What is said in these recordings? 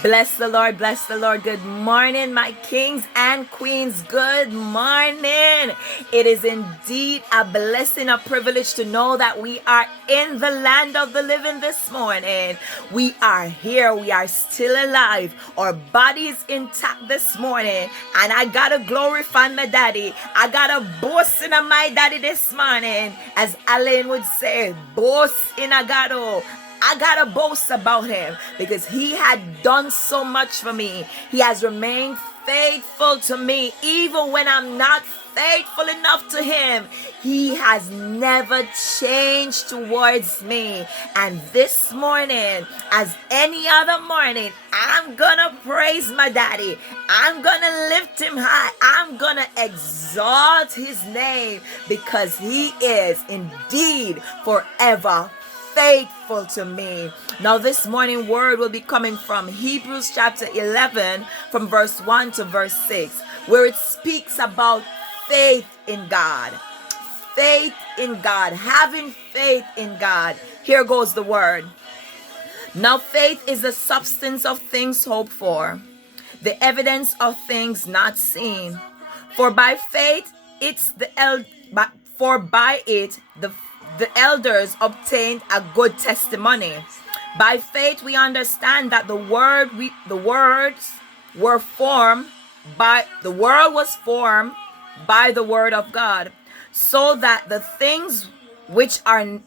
Bless the Lord, bless the Lord. Good morning, my kings and queens. Good morning. It is indeed a blessing, a privilege to know that we are in the land of the living this morning. We are here. We are still alive. Our body is intact this morning. And I got to glorify my daddy. I got to boast in my daddy this morning. As Alan would say, boast in Agado. I gotta boast about him because he had done so much for me. He has remained faithful to me even when I'm not faithful enough to him. He has never changed towards me. And this morning, as any other morning, I'm gonna praise my daddy. I'm gonna lift him high. I'm gonna exalt his name because he is indeed forever faithful to me. Now this morning word will be coming from Hebrews chapter 11 from verse 1 to verse 6, where it speaks about faith in God. Faith in God, having faith in God. Here goes the word. Now faith is the substance of things hoped for, the evidence of things not seen. For by faith the elders obtained a good testimony. By faith we understand that the world was formed by the word of God, so that the things which are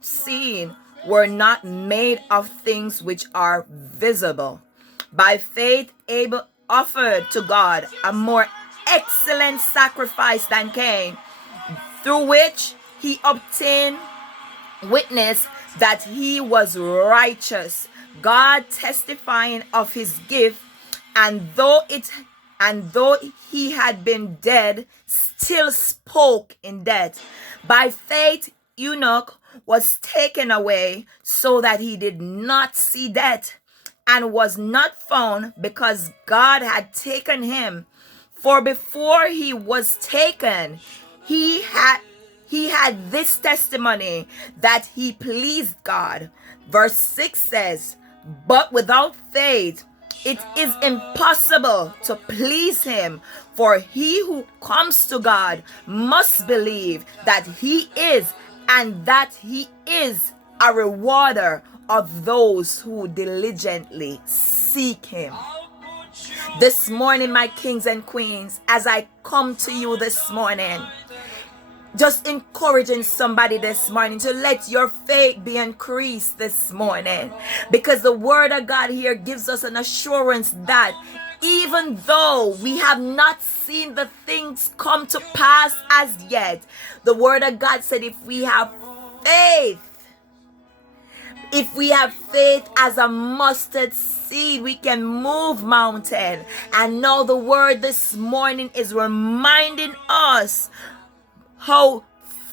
seen were not made of things which are visible. By faith Abel offered to God a more excellent sacrifice than Cain, through which he obtained witness that he was righteous, God testifying of his gift, and though he had been dead, still spoke in death. By faith Enoch was taken away so that he did not see death, and was not found because God had taken him. For before he was taken, he had this testimony that he pleased God. Verse 6 says, but without faith it is impossible to please him, for he who comes to God must believe that he is, and that he is a rewarder of those who diligently seek him. This morning, my kings and queens, as I come to you this morning, just encouraging somebody this morning to let your faith be increased this morning, because the word of God here gives us an assurance that even though we have not seen the things come to pass as yet, the word of God said if we have faith as a mustard seed, we can move mountain. And now the word this morning is reminding us how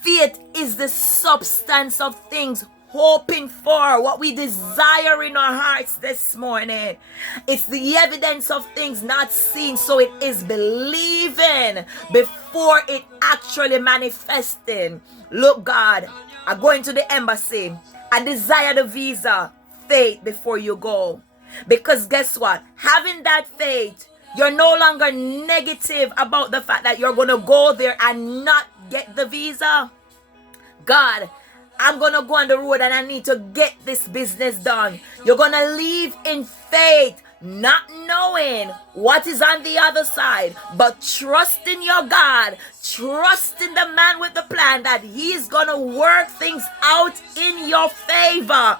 faith is the substance of things hoping for, what we desire in our hearts this morning. It's the evidence of things not seen, so it is believing before it actually manifesting. Look, God, I go into the embassy, I desire the visa. Faith before you go, because guess what? Having that faith, you're no longer negative about the fact that you're going to go there and not get the visa. God, I'm going to go on the road and I need to get this business done. You're going to leave in faith, not knowing what is on the other side, but trusting your God, trusting the man with the plan that he's going to work things out in your favor.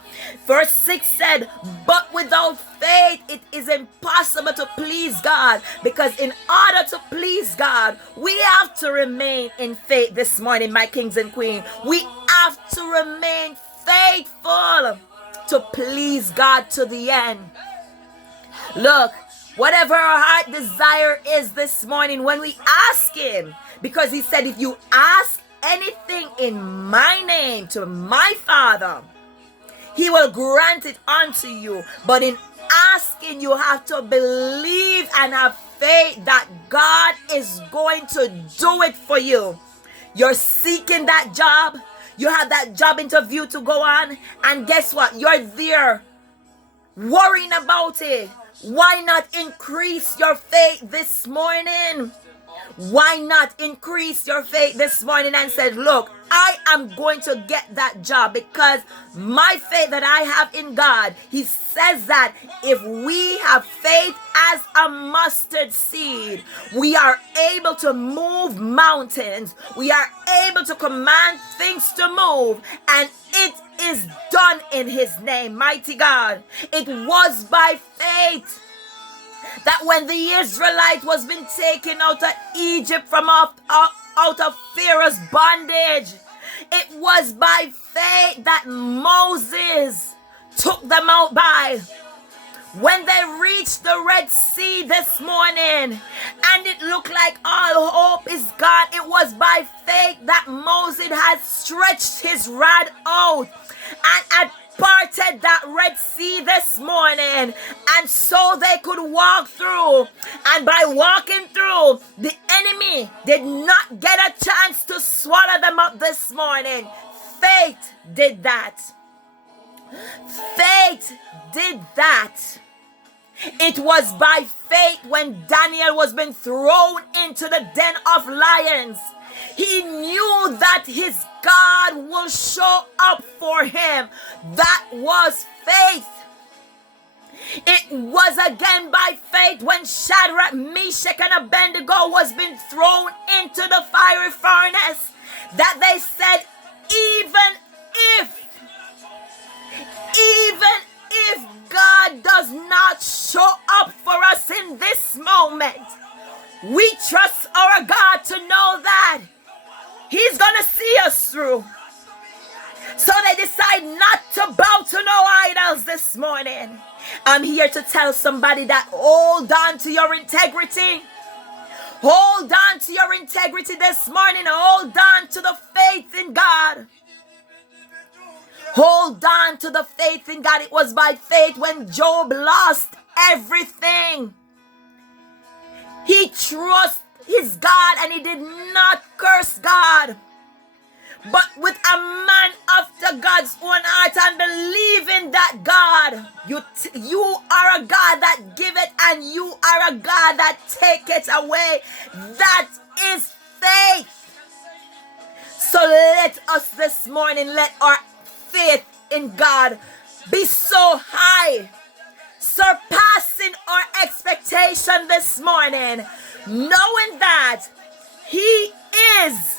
Verse 6 said, but without faith it is impossible to please God, because in order to please God, we have to remain in faith this morning, my kings and queens. We have to remain faithful to please God to the end. Look, whatever our heart desire is this morning, when we ask him, because he said, if you ask anything in my name to my Father, he will grant it unto you. But in asking, you have to believe and have faith that God is going to do it for you. You're seeking that job. You have that job interview to go on. And guess what? You're there worrying about it. Why not increase your faith this morning? Why not increase your faith this morning and say, look, I am going to get that job because my faith that I have in God, he says that if we have faith as a mustard seed, we are able to move mountains. We are able to command things to move, and it is done in his name. Mighty God, it was by faith that when the Israelite was being taken out of Egypt from out of Pharaoh's bondage, it was by faith that Moses took them out by. When they reached the Red Sea this morning and it looked like all hope is gone, it was by faith that Moses had stretched his rod out and had parted that Red Sea this morning, and so they could walk through. And by walking through, the enemy did not get a chance to swallow them up this morning. Faith did that. Faith did that. It was by faith when Daniel was being thrown into the den of lions. He knew that his God will show up for him. That was faith. It was again by faith when Shadrach, Meshach, and Abednego was being thrown into the fiery furnace that they said, even if God does not show up for us in this moment, we trust our God to know that he's going to see us through. So they decide not to bow to no idols this morning. I'm here to tell somebody that hold on to your integrity. Hold on to your integrity this morning. Hold on to the faith in God. Hold on to the faith in God. It was by faith when Job lost everything. He trusted his God and he did not curse God. But with a man after God's own heart and believing that God, you are a God that giveth and you are a God that taketh away. That is faith. So let us this morning, let our faith in God be so high, surpassing our expectation this morning, knowing that he is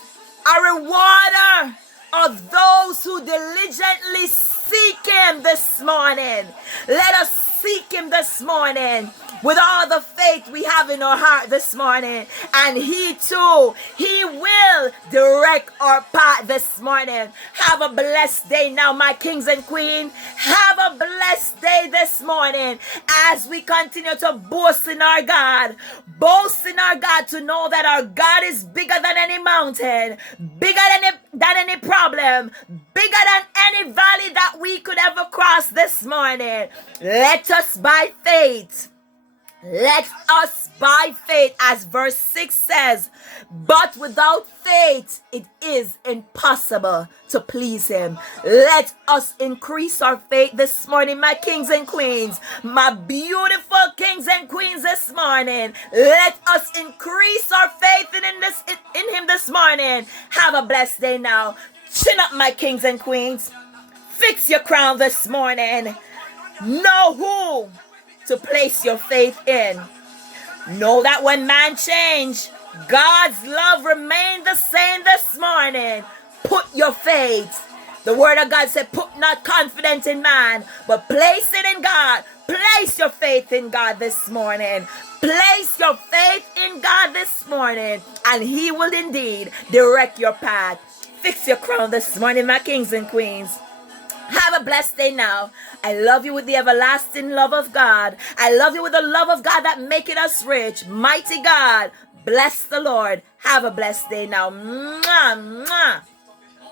a rewarder of those who diligently seek him this morning. Let us seek him this morning with all the faith we have in our heart this morning, and he too, he will direct our path this morning. Have a blessed day now, my kings and queens. Have a blessed day this morning as we continue to boast in our God. Boast in our God, to know that our God is bigger than any mountain, bigger than any problem, bigger than any valley that we could ever cross this morning. Let us by faith, as verse 6 says, but without faith it is impossible to please him. Let us increase our faith this morning, my kings and queens, my beautiful kings and queens this morning. Let us increase our faith in him this morning. Have a blessed day now. Chin up, my kings and queens. Fix your crown this morning. Know who to place your faith in. Know that when man change, God's love remained the same this morning. Put your faith. The word of God said, put not confidence in man, but place it in God. Place your faith in God this morning. Place your faith in God this morning, and he will indeed direct your path. Fix your crown this morning, my kings and queens. Have a blessed day now. I love you with the everlasting love of God. I love you with the love of God that maketh us rich. Mighty God, bless the Lord. Have a blessed day now. Mwah, mwah.